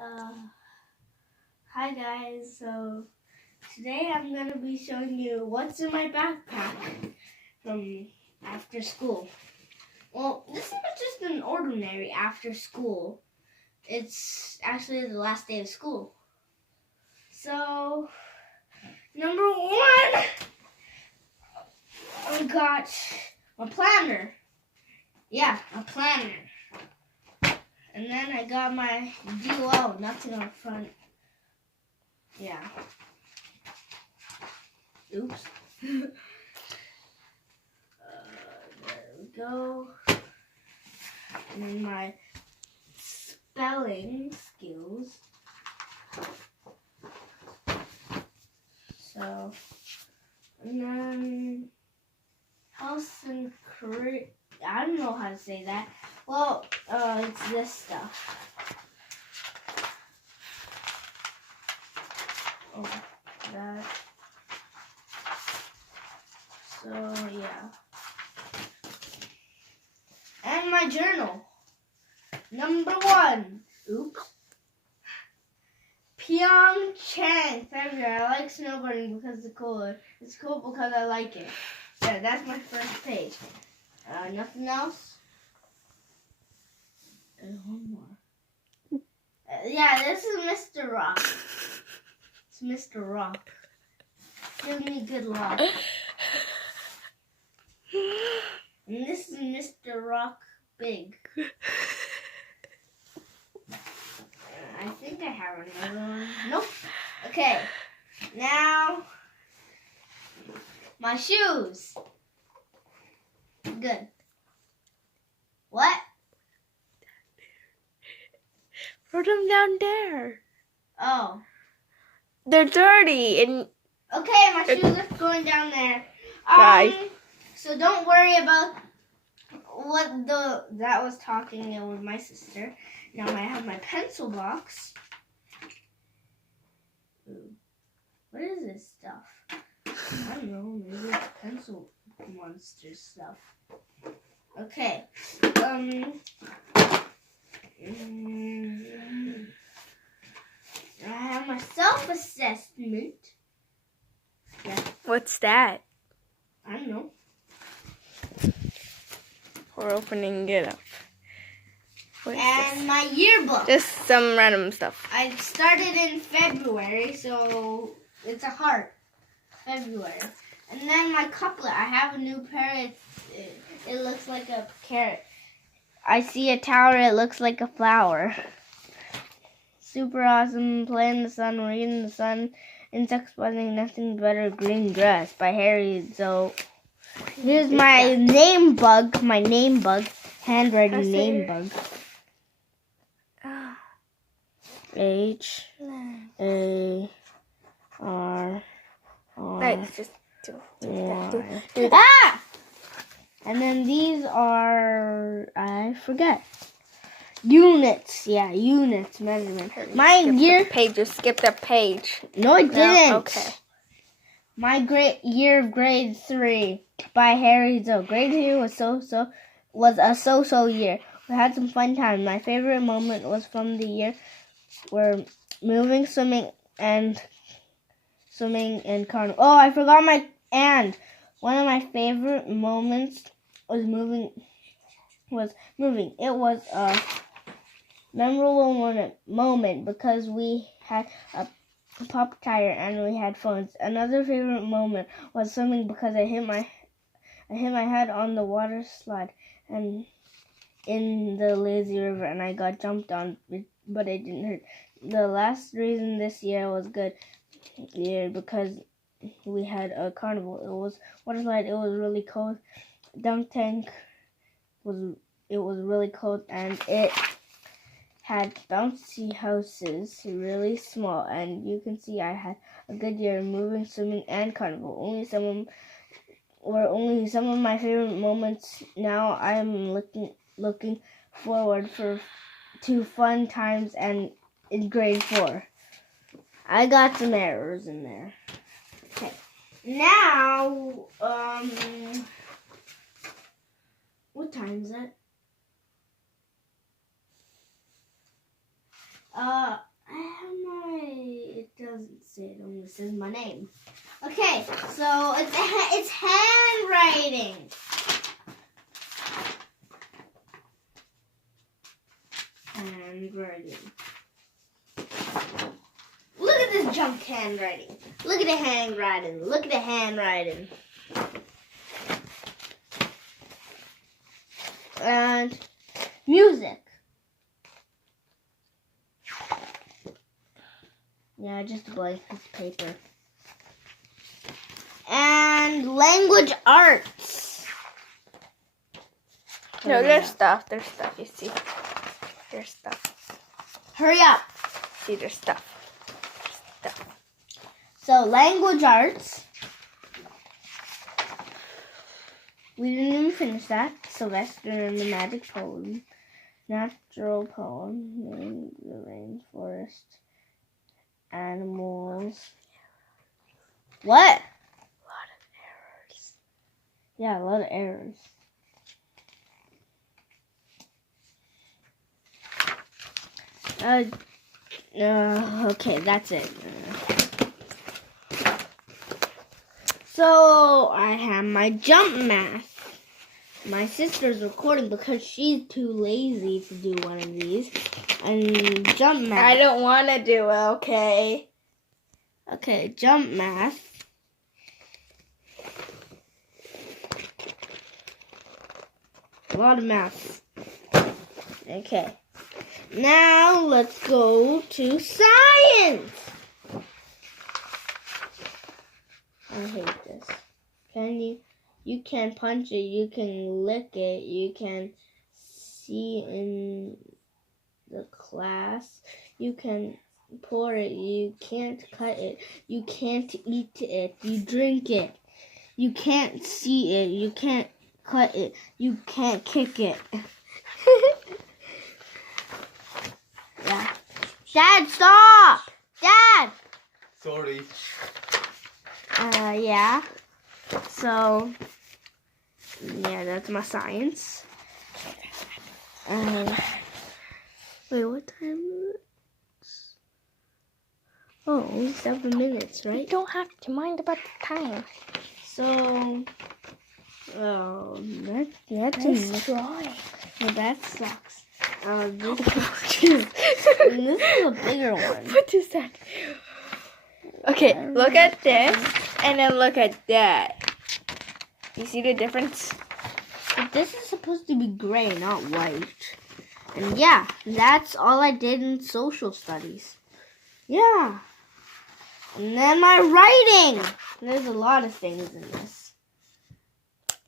Uh, Hi guys, so today I'm going to be showing you what's in my backpack from after school. Well, this is not just an ordinary after school. It's actually the last day of school. So, number one, I got a planner. Yeah, a planner. And then I got my DOL, nothing up front. Yeah. Oops. There we go. And then my spelling skills. So, and then health and career. I don't know how to say that. Well, it's this stuff. Oh, that. So, yeah. And my journal. Number one. Oops. Pyeongchang, February. I like snowboarding because it's cool. It's cool because I like it. So that's my first page. Nothing else? And one more. Yeah, this is Mr. Rock. It's Mr. Rock. Give me good luck. And this is Mr. Rock Big. I think I have another one. Nope. Okay. Now, my shoes. Good. What? Put them down there. Oh. They're dirty and. Okay, my shoes are going down there. Bye. So don't worry about what that was talking with my sister. Now I have my pencil box. Ooh. What is this stuff? I don't know. Maybe it's pencil monster stuff. Okay. I have my self-assessment. Yeah. What's that? I don't know. We're opening it up. What is And this? my yearbook. Just some random stuff. I started in February, so it's a heart. February. And then my couplet. I have a new pair. It looks like a carrot. I see a tower. It looks like a flower. Super awesome. Play in the sun. Read in the sun. Insects buzzing. Nothing better. Green dress by Harry. So here's my name bug. My name bug. Handwriting name bug. H A R R. Let's just do that. Ah! And then these are, I forget. Units. Yeah, units, measurement. My year. Just skip the page. No, I didn't. Okay. My year of grade 3 by Harry Zoe. Grade 3 was a so-so year. We had some fun times. My favorite moment was from the year where moving, swimming, and carnival. Oh, I forgot my and. One of my favorite moments was moving. It was a memorable moment because we had a pop tire and we had phones. Another favorite moment was swimming because I hit my head on the water slide and in the lazy river and I got jumped on, but it didn't hurt. The last reason this year was good because we had a carnival. It was water slide. It was really cold. Dunk tank was really cold and it had bouncy houses, really small, and you can see I had a good year moving, swimming, and carnival. Only some of my favorite moments. Now I'm looking forward to fun times and in grade 4. I got some errors in there. Okay. Now, what time is it? This is my name. Okay, so it's handwriting. Handwriting. Look at this junk handwriting. Look at the handwriting. Look at the handwriting. And music. Yeah, just a blank piece of paper. And language arts. No, there's stuff. There's stuff. You see, there's stuff. Hurry up. See, there's stuff. Stuff. So language arts. We didn't even finish that. Sylvester and the Magic Poem. Natural poem. Name the rainforest. Animals. What? A lot of errors. Yeah, a lot of errors. Okay, that's it. So I have my jump math. My sister's recording because she's too lazy to do one of these. And jump math. I don't want to do it, okay? Okay, jump math. A lot of math. Okay. Now let's go to science. I hate this. You can punch it, you can lick it, you can see in the class, you can pour it, you can't cut it, you can't eat it, you drink it, you can't see it, you can't cut it, you can't kick it. Yeah. Dad, stop! Dad! Sorry. Yeah. So, yeah, that's my science. Wait, what time is it? Oh, only 7 minutes, You right? don't have to mind about the time. So, that's Nice drawing. well, that sucks. This is a bigger one. What is that? Okay, look at this and then look at that. You see the difference? But this is supposed to be gray, not white. And yeah, that's all I did in social studies. Yeah. And then my writing. There's a lot of things in this.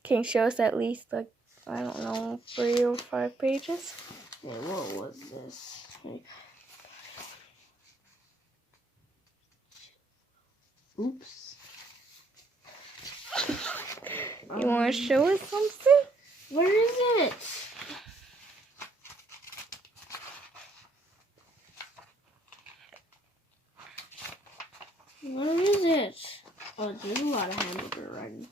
Can you show us at least, like, I don't know, 3 or 5 pages? Wait, what was this? Oops. You want to show us something? Where is it? Where is it? Oh, there's a lot of hamburger writing.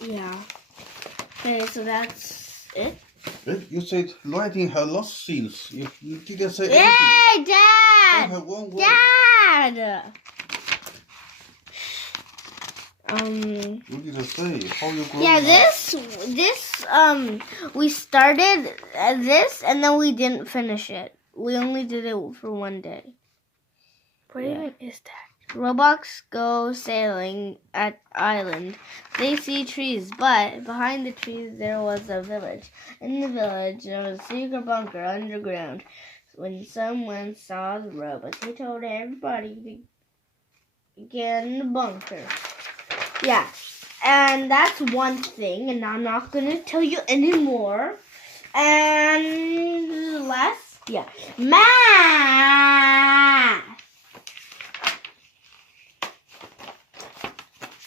Yeah. Okay, so that's it. You said writing had lots of scenes. You didn't say anything. Hey, I Dad! have one word. Dad! What did I say? How you growing Yeah, up? this, we started this and then we didn't finish it. We only did it for one day. What even is that? Roblox go sailing at island. They see trees, but behind the trees there was a village. In the village there was a secret bunker underground. When someone saw the robots, he told everybody to get in the bunker. Yeah, and that's one thing, and I'm not going to tell you anymore. And last, yeah, math.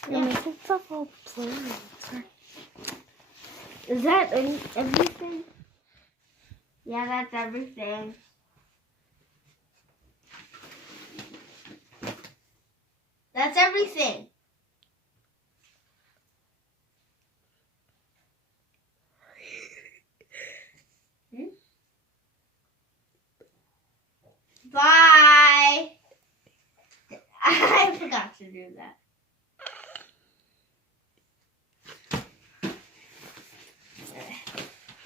You're making stuff all blue. Is that everything? Yeah, that's everything. That's everything. Bye. I forgot to do that.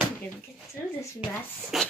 I'm gonna get through this mess.